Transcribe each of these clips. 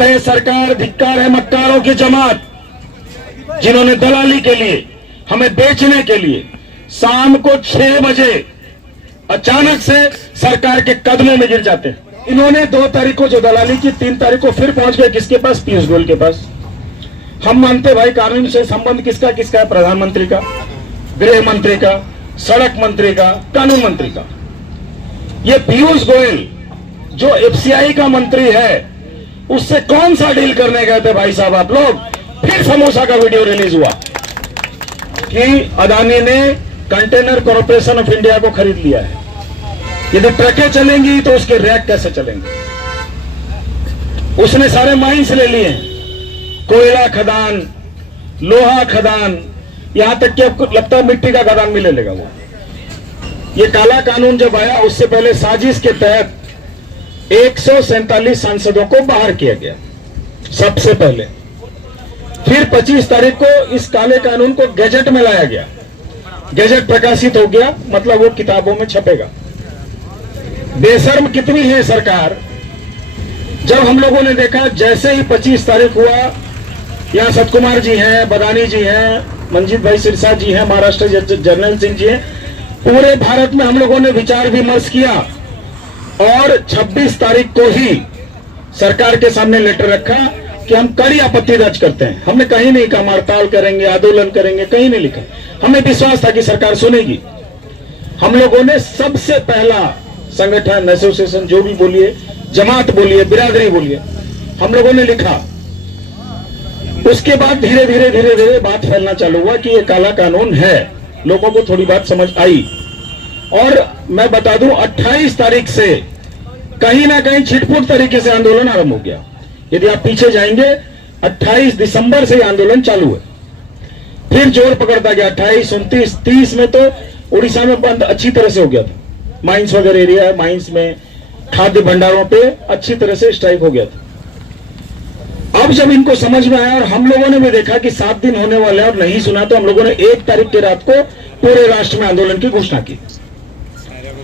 धिक्कार है सरकार, धिक्कार है मक्कारों की जमात, जिन्होंने दलाली के लिए, हमें बेचने के लिए शाम को 6 बजे अचानक से सरकार के कदमों में गिर जाते हैं। इन्होंने 2 तारीख को जो दलाली की, 3 तारीख को फिर पहुंच गए किसके पास? पीयूष गोयल के पास। हम मानते भाई कानून से संबंध किसका किसका है? प्रधानमंत्री का, गृह मंत्री का, सड़क मंत्री का, कानून मंत्री का। ये पीयूष गोयल जो एफसीआई का मंत्री है, उससे कौन सा डील करने गए थे भाई साहब आप लोग? फिर समोसा का वीडियो रिलीज हुआ कि अदानी ने कंटेनर कॉर्पोरेशन ऑफ इंडिया को खरीद लिया है। यदि ट्रकें चलेंगी तो उसके रैक कैसे चलेंगे? उसने सारे माइंस ले लिए हैं, कोयला खदान, लोहा खदान, यहां तक कि आपको लगता है मिट्टी का खदान भी ले लेगा वो। ये काला कानून जब आया उससे पहले साजिश के तहत 147 सांसदों को बाहर किया गया सबसे पहले। फिर 25 तारीख को इस काले कानून को गैजेट में लाया गया, गैजेट प्रकाशित हो गया, मतलब वो किताबों में छपेगा। बेशर्म कितनी है सरकार। जब हम लोगों ने देखा जैसे ही 25 तारीख हुआ, यहाँ सतकुमार जी हैं, बदानी जी हैं, मंजीत भाई सिरसा जी हैं, महाराष्ट्र जर्नल सिंह जी हैं, पूरे भारत में हम लोगों ने विचार विमर्श किया और 26 तारीख को ही सरकार के सामने लेटर रखा कि हम कड़ी आपत्ति दर्ज करते हैं। हमने कहीं नहीं कहा हड़ताल करेंगे, आंदोलन करेंगे, कहीं नहीं लिखा। हमें विश्वास था कि सरकार सुनेगी। हम लोगों ने सबसे पहला संगठन, एसोसिएशन, जो भी बोलिए, जमात बोलिए, बिरादरी बोलिए, हम लोगों ने लिखा। उसके बाद धीरे धीरे बात फैलना चालू हुआ कि ये काला कानून है, लोगों को थोड़ी बात समझ आई। और मैं बता दूं 28 तारीख से कहीं ना कहीं छिटपुट तरीके से आंदोलन आरंभ हो गया। यदि आप पीछे जाएंगे 28 दिसंबर से आंदोलन चालू है, फिर जोर पकड़ता गया। 28, 29, 30 में तो उड़ीसा में बंद अच्छी तरह से हो गया था। माइंस वगैरह एरिया है, माइंस में खाद्य भंडारों पे अच्छी तरह से स्ट्राइक हो गया था। अब जब इनको समझ में आया और हम लोगों ने भी देखा कि 7 दिन होने वाले हैं और नहीं सुना, तो हम लोगों ने 1 तारीख की रात को पूरे राष्ट्र में आंदोलन की घोषणा की।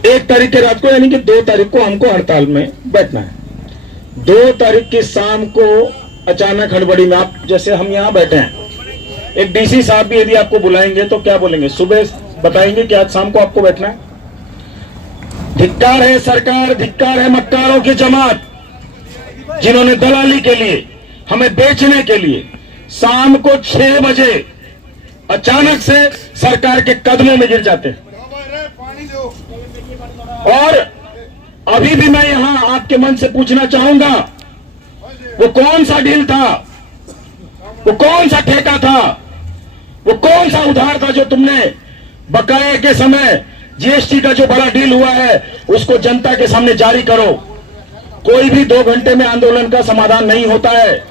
1 तारीख की रात को, यानी कि 2 तारीख को हमको हड़ताल में बैठना है। 2 तारीख की शाम को अचानक हड़बड़ी में, आप जैसे हम यहाँ बैठे हैं, एक डीसी साहब भी यदि आपको बुलाएंगे तो क्या बोलेंगे? सुबह बताएंगे कि आज शाम को आपको बैठना है। धिक्कार है सरकार, धिक्कार है मक्कारों की जमात, जिन्होंने दलाली के लिए, हमें बेचने के लिए शाम को 6 बजे अचानक से सरकार के कदमों में गिर जाते हैं। और अभी भी मैं यहां आपके मन से पूछना चाहूंगा, वो कौन सा डील था? वो कौन सा ठेका था? वो कौन सा उधार था जो तुमने बकाये के समय जीएसटी का जो बड़ा डील हुआ है उसको जनता के सामने जारी करो। कोई भी 2 घंटे में आंदोलन का समाधान नहीं होता है।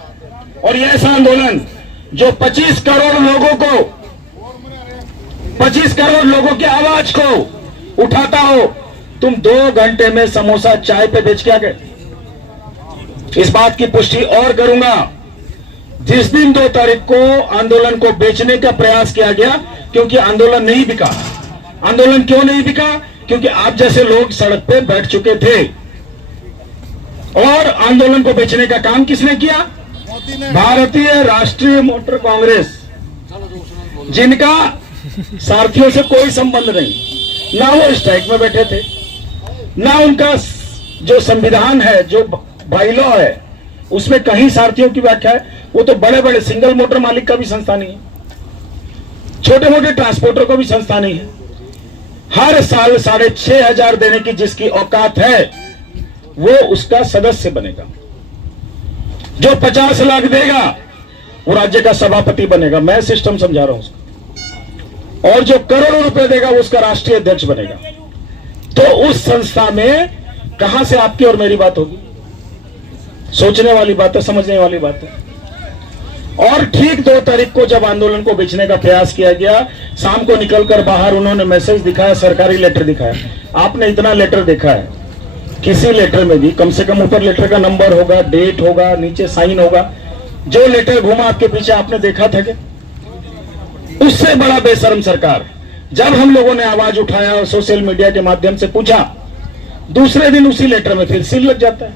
और ये ऐसा आंदोलन जो 25 करोड़ लोगों की आवाज को उठाता हो, तुम 2 घंटे में समोसा चाय पे बेच के आ गए। इस बात की पुष्टि और करूंगा, जिस दिन 2 तारीख को आंदोलन को बेचने का प्रयास किया गया, क्योंकि आंदोलन नहीं बिका। आंदोलन क्यों नहीं बिका? क्योंकि आप जैसे लोग सड़क पे बैठ चुके थे। और आंदोलन को बेचने का काम किसने किया? भारतीय राष्ट्रीय मोटर कांग्रेस, जिनका सारथियों से कोई संबंध नहीं, ना वो स्ट्राइक में बैठे थे, ना उनका जो संविधान है, जो बाईलॉ है, उसमें कहीं सारथियों की व्याख्या है। वो तो बड़े बड़े सिंगल मोटर मालिक का भी संस्था नहीं है, छोटे मोटे ट्रांसपोर्टर को भी संस्था नहीं है। हर साल 6,500 देने की जिसकी औकात है, वो उसका सदस्य बनेगा। जो 50 लाख देगा वो राज्य का सभापति बनेगा, मैं सिस्टम समझा रहा हूं उसका। और जो करोड़ों रुपए देगा वो उसका राष्ट्रीय अध्यक्ष बनेगा। तो उस संस्था में कहां से आपकी और मेरी बात होगी? सोचने वाली बात है, समझने वाली बात है। और ठीक 2 तारीख को जब आंदोलन को बेचने का प्रयास किया गया, शाम को निकलकर बाहर उन्होंने मैसेज दिखाया, सरकारी लेटर दिखाया। आपने इतना लेटर देखा है? किसी लेटर में भी कम से कम ऊपर लेटर का नंबर होगा, डेट होगा, नीचे साइन होगा। जो लेटर घूमा आपके पीछे, आपने देखा था क्या? उससे बड़ा बेशर्म सरकार। जब हम लोगों ने आवाज उठाया और सोशल मीडिया के माध्यम से पूछा, दूसरे दिन उसी लेटर में फिर सील लग जाता है।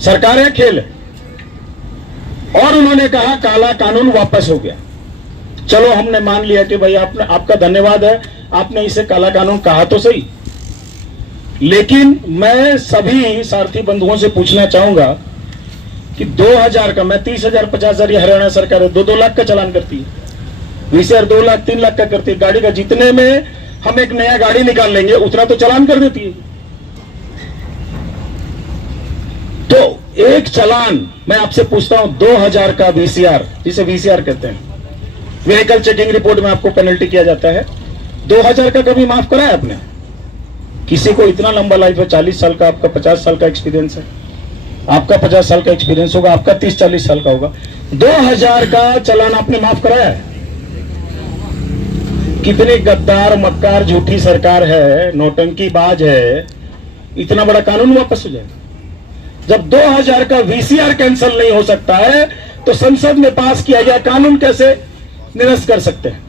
सरकार है, खेल है। और उन्होंने कहा काला कानून वापस हो गया। चलो हमने मान लिया कि भाई आपने, आपका धन्यवाद है, आपने इसे काला कानून कहा तो सही। लेकिन मैं सभी सारथी बंधुओं से पूछना चाहूंगा कि 2000 का, मैं 30,000 50,000 ये हरियाणा सरकार है 2-2 लाख का चालान करती है, वीसीआर 2 लाख 3 लाख का करती है। गाड़ी का जितने में हम एक नया गाड़ी निकाल लेंगे उतना तो चालान कर देती है। तो एक चालान, मैं आपसे पूछता हूं, 2000 का वीसीआर, जिसे वीसीआर कहते हैं, व्हीकल चेकिंग रिपोर्ट में आपको पेनल्टी किया जाता है, 2000 का कभी माफ करा है आपने? किसी को इतना लंबा लाइफ है, 40 साल का, आपका 50 साल का एक्सपीरियंस है, आपका 50 साल का एक्सपीरियंस होगा, आपका 30-40 साल का होगा, 2000 का चालान आपने माफ कराया है? कितनी गद्दार मक्कार झूठी सरकार है, नौटंकीबाज है, इतना बड़ा कानून वापस हो जाएगा। जब 2000 का वीसीआर कैंसिल नहीं हो सकता है तो संसद में पास किया गया कानून कैसे निरस्त कर सकते हैं?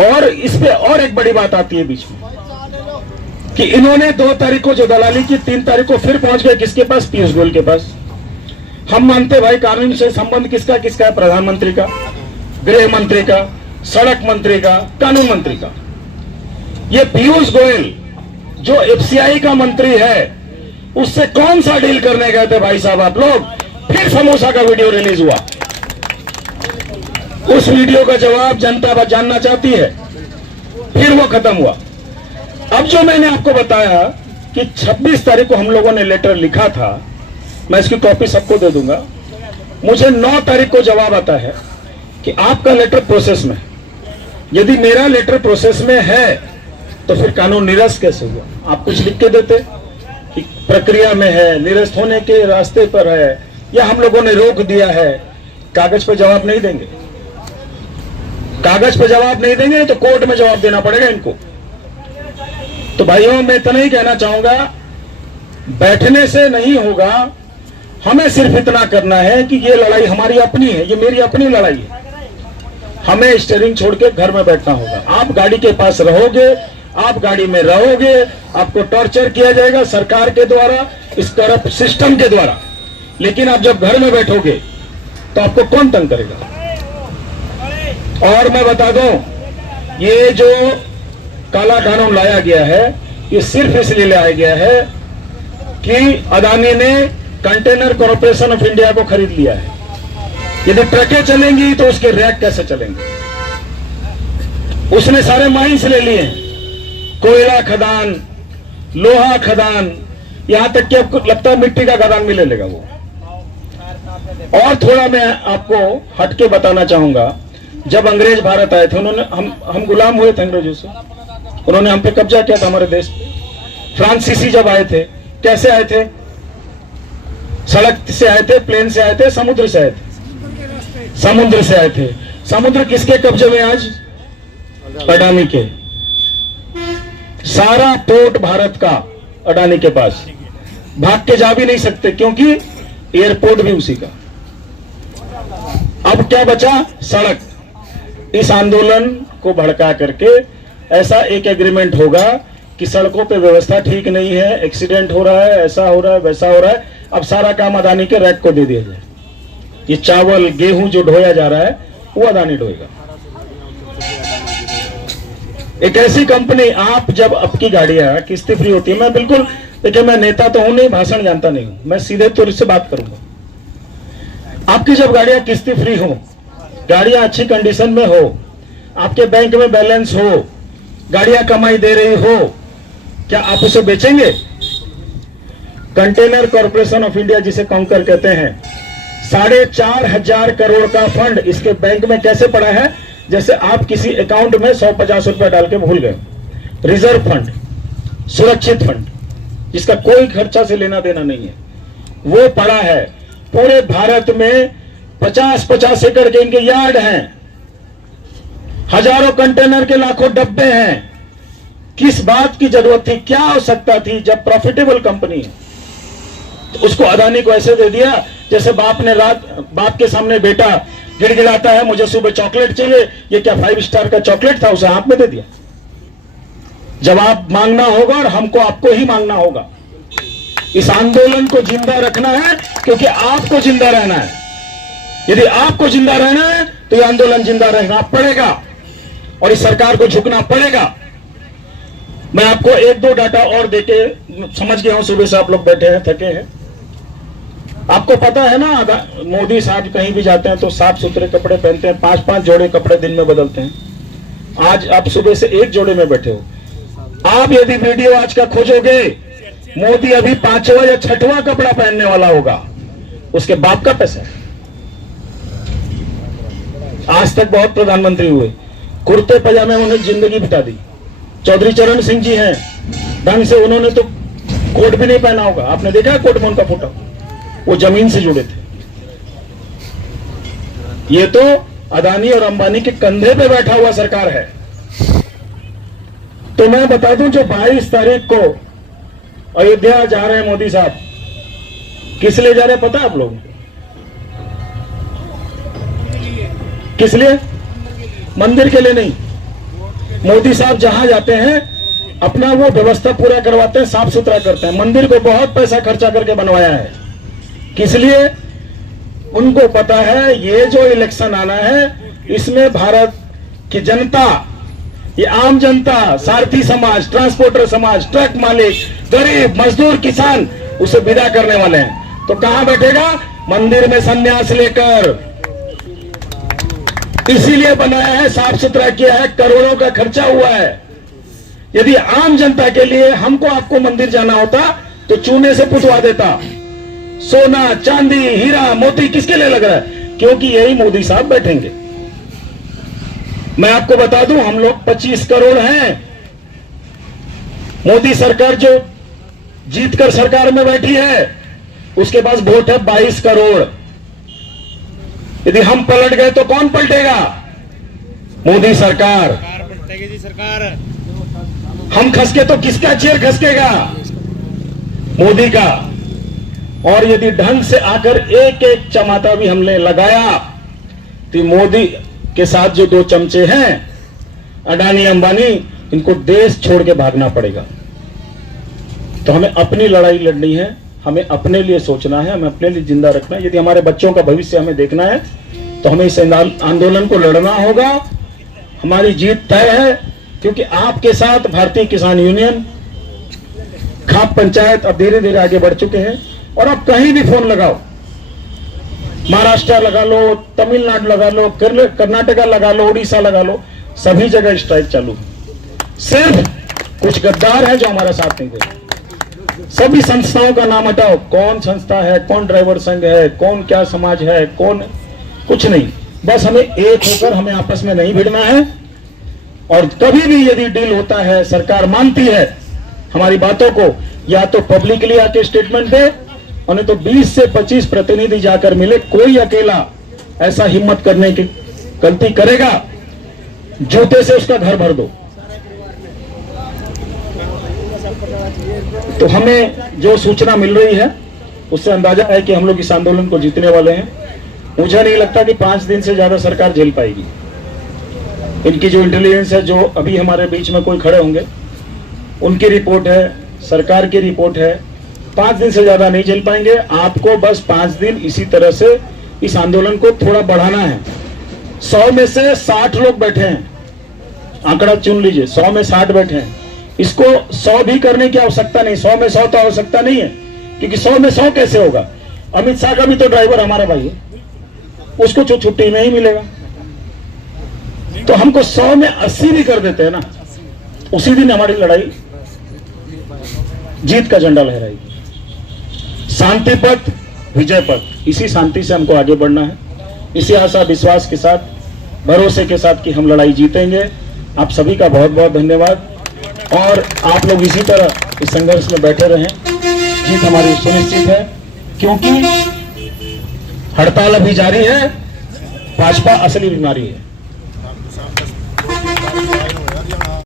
और इस पे और एक बड़ी बात आती है बीच में कि इन्होंने 2 तारीख को जो दलाली की, 3 तारीख को फिर पहुंच गए किसके पास? पीयूष गोयल के पास। हम मानते भाई कानून से संबंध किसका किसका है? प्रधानमंत्री का, गृह मंत्री का, सड़क मंत्री का, कानून मंत्री का। ये पीयूष गोयल जो एफसीआई का मंत्री है, उससे कौन सा डील करने गए थे भाई साहब आप लोग? फिर समोसा का वीडियो रिलीज हुआ, उस वीडियो का जवाब जनता जानना चाहती है, फिर वो खत्म हुआ। अब जो मैंने आपको बताया कि 26 तारीख को हम लोगों ने लेटर लिखा था, मैं इसकी कॉपी सबको दे दूंगा, मुझे 9 तारीख को जवाब आता है कि आपका लेटर प्रोसेस में। यदि मेरा लेटर प्रोसेस में है तो फिर कानून निरस्त कैसे हुआ? आप कुछ लिख के देते कि प्रक्रिया में है, निरस्त होने के रास्ते पर है, या हम लोगों ने रोक दिया है। कागज पर जवाब नहीं देंगे, कागज पर जवाब नहीं देंगे तो कोर्ट में जवाब देना पड़ेगा इनको। तो भाइयों मैं इतना ही कहना चाहूंगा, बैठने से नहीं होगा, हमें सिर्फ इतना करना है कि ये लड़ाई हमारी अपनी है, ये मेरी अपनी लड़ाई है। हमें स्टीयरिंग छोड़ के घर में बैठना होगा। आप गाड़ी के पास रहोगे, आप गाड़ी में रहोगे, आपको टॉर्चर किया जाएगा सरकार के द्वारा, इस करप्ट सिस्टम के द्वारा। लेकिन आप जब घर में बैठोगे तो आपको कौन तंग करेगा? और मैं बता दूं, ये जो काला कानून लाया गया है, ये सिर्फ इसलिए लाया गया है कि अदानी ने कंटेनर कॉर्पोरेशन ऑफ इंडिया को खरीद लिया है। यदि ट्रकें चलेंगी तो उसके रैक कैसे चलेंगे? उसने सारे माइंस ले लिए हैं, कोयला खदान, लोहा खदान, यहां तक कि आपको लगता है मिट्टी का खदान भी ले लेगा वो। और थोड़ा मैं आपको हटके बताना चाहूंगा, जब अंग्रेज भारत आए थे, उन्होंने हम गुलाम हुए थे अंग्रेजों से, उन्होंने हम पे कब्जा किया था हमारे देश पे। फ्रांसीसी जब आए थे, कैसे आए थे? सड़क से आए थे, प्लेन से आए थे, समुद्र से आए थे? समुद्र से आए थे। समुद्र किसके कब्जे में आज? अडानी के। सारा पोर्ट भारत का अडानी के पास, भाग के जा भी नहीं सकते क्योंकि एयरपोर्ट भी उसी का। अब क्या बचा? सड़क। इस आंदोलन को भड़का करके ऐसा एक एग्रीमेंट होगा कि सड़कों पे व्यवस्था ठीक नहीं है, एक्सीडेंट हो रहा है, ऐसा हो रहा है, वैसा हो रहा है, अब सारा काम अदानी के रैक को दे दिया जाए। ये चावल गेहूं जो ढोया जा रहा है वो अदानी ढोएगा। एक ऐसी कंपनी, आप जब आपकी गाड़ियां किस्तें फ्री होती है, मैं बिल्कुल देखिए, मैं नेता तो हूं नहीं, भाषण जानता नहीं हूं, मैं सीधे तौर से बात करूंगा। आपकी जब गाड़ियां किस्तें फ्री हो, गाड़ियां अच्छी कंडीशन में हो, आपके बैंक में बैलेंस हो, गाड़ियां कमाई दे रही हो, क्या आप उसे बेचेंगे? कंटेनर कॉर्पोरेशन ऑफ इंडिया जिसे काउंकर कहते हैं, 4,500 करोड़ का फंड इसके बैंक में कैसे पड़ा है? जैसे आप किसी अकाउंट में 150 रुपए डाल के भूल गए। रिजर्व फंड, सुरक्षित फंड, जिसका कोई खर्चा से लेना देना नहीं है, वो पड़ा है। पूरे भारत में 50-50 एकड़ के इनके यार्ड हैं, हजारों कंटेनर के लाखों डब्बे हैं। किस बात की जरूरत थी, क्या आवश्यकता थी? जब प्रॉफिटेबल कंपनी है तो उसको अदानी को ऐसे दे दिया जैसे बाप के सामने बेटा गिड़गिड़ाता है, मुझे सुबह चॉकलेट चाहिए, ये क्या 5 स्टार का चॉकलेट था, उसे हाथ में दे दिया। जवाब मांगना होगा और हमको आपको ही मांगना होगा। इस आंदोलन को जिंदा रखना है क्योंकि आपको जिंदा रहना है। यदि आपको जिंदा रहना है तो यह आंदोलन जिंदा रहना पड़ेगा और इस सरकार को झुकना पड़ेगा। मैं आपको एक दो डाटा और देके समझ गया हूं, सुबह से आप लोग बैठे हैं, थके हैं। आपको पता है ना, मोदी साहब कहीं भी जाते हैं तो साफ सुथरे कपड़े पहनते हैं, 5-5 जोड़े कपड़े दिन में बदलते हैं। आज आप सुबह से एक जोड़े में बैठे हो। आप यदि वीडियो आज का खोजोगे, मोदी अभी 5वां या 6वां कपड़ा पहनने वाला होगा। उसके बाप का पैसा है। आज तक बहुत प्रधानमंत्री हुए, कुर्ते पजामे उन्हें जिंदगी बिता दी। चौधरी चरण सिंह जी हैं, ढंग से उन्होंने तो कोट भी नहीं पहना होगा। आपने देखा है कोट में उनका फोटो? वो जमीन से जुड़े थे। ये तो अदानी और अंबानी के कंधे पे बैठा हुआ सरकार है। तो मैं बता दूं, जो 22 तारीख को अयोध्या जा रहे हैं मोदी साहब, किस लिए जा रहे हैं पता है आप लोग? किस लिए? मंदिर के लिए नहीं। मोदी साहब जहां जाते हैं अपना वो व्यवस्था पूरा करवाते हैं, साफ सुथरा करते हैं। मंदिर को बहुत पैसा खर्चा करके बनवाया है। किस लिए? उनको पता है ये जो इलेक्शन आना है, इसमें भारत की जनता, ये आम जनता, सारथी समाज, ट्रांसपोर्टर समाज, ट्रक मालिक, गरीब, मजदूर, किसान उसे विदा करने वाले हैं। तो कहां बैठेगा? मंदिर में संन्यास लेकर। इसीलिए बनाया है, साफ सुथरा किया है, करोड़ों का खर्चा हुआ है। यदि आम जनता के लिए हमको आपको मंदिर जाना होता तो चूने से पुतवा देता। सोना, चांदी, हीरा, मोती किसके लिए लग रहा है? क्योंकि यही मोदी साहब बैठेंगे। मैं आपको बता दूं, हम लोग 25 करोड़ हैं। मोदी सरकार जो जीतकर सरकार में बैठी है, उसके पास वोट है 22 करोड़। यदि हम पलट गए तो कौन पलटेगा? मोदी सरकार। पलटेगी जी सरकार। हम खसके तो किसका चेयर खसकेगा? मोदी का। और यदि ढंग से आकर एक एक चमाटा भी हमने लगाया तो मोदी के साथ जो 2 चमचे हैं, अडानी अंबानी, इनको देश छोड़ के भागना पड़ेगा। तो हमें अपनी लड़ाई लड़नी है, हमें अपने लिए सोचना है, हमें अपने लिए जिंदा रखना है। यदि हमारे बच्चों का भविष्य हमें देखना है तो हमें इस आंदोलन को लड़ना होगा। हमारी जीत तय है, क्योंकि आपके साथ भारतीय किसान यूनियन, खाप पंचायत अब धीरे धीरे आगे बढ़ चुके हैं। और आप कहीं भी फोन लगाओ, महाराष्ट्र लगा लो, तमिलनाडु लगा लो, कर्नाटका लगा लो, उड़ीसा लगा लो, सभी जगह स्ट्राइक चालू है। सिर्फ कुछ गद्दार हैं जो हमारा साथ नहीं देते। सभी संस्थाओं का नाम हटाओ, कौन संस्था है, कौन ड्राइवर संघ है, कौन क्या समाज है, कौन कुछ नहीं। बस हमें एक होकर हमें आपस में नहीं भिड़ना है। और कभी भी यदि डील होता है, सरकार मानती है हमारी बातों को, या तो पब्लिकली आके स्टेटमेंट दे, और नहीं तो 20 से 25 प्रतिनिधि जाकर मिले। कोई अकेला ऐसा हिम्मत करने की गलती करेगा, जूते से उसका घर भर दो। तो हमें जो सूचना मिल रही है उससे अंदाजा है कि हम लोग इस आंदोलन को जीतने वाले हैं। मुझे नहीं लगता कि 5 दिन से ज्यादा सरकार झेल पाएगी। इनकी जो इंटेलिजेंस है, जो अभी हमारे बीच में कोई खड़े होंगे, उनकी रिपोर्ट है, सरकार की रिपोर्ट है, 5 दिन से ज्यादा नहीं झेल पाएंगे। आपको बस 5 दिन इसी तरह से इस आंदोलन को थोड़ा बढ़ाना है। 100 में से 60 लोग बैठे हैं, आंकड़ा चुन लीजिए, 100 में 60 बैठे हैं। इसको 100 भी करने की आवश्यकता नहीं, 100 में 100 तो आवश्यकता नहीं है, क्योंकि 100 में 100 कैसे होगा? अमित शाह का भी तो ड्राइवर हमारा भाई है, उसको तो छुट्टी नहीं मिलेगा। तो हमको 100 में 80 भी कर देते हैं ना, उसी दिन हमारी लड़ाई जीत का झंडा लहराएगी। शांति पथ, विजय पथ, इसी शांति से हमको आगे बढ़ना है। इसी आशा विश्वास के साथ, भरोसे के साथ कि हम लड़ाई जीतेंगे। आप सभी का बहुत बहुत धन्यवाद। और आप लोग इसी तरह इस संघर्ष में बैठे रहें, जीत हमारी सुनिश्चित है। क्योंकि हड़ताल अभी जारी है, भाजपा असली बीमारी है।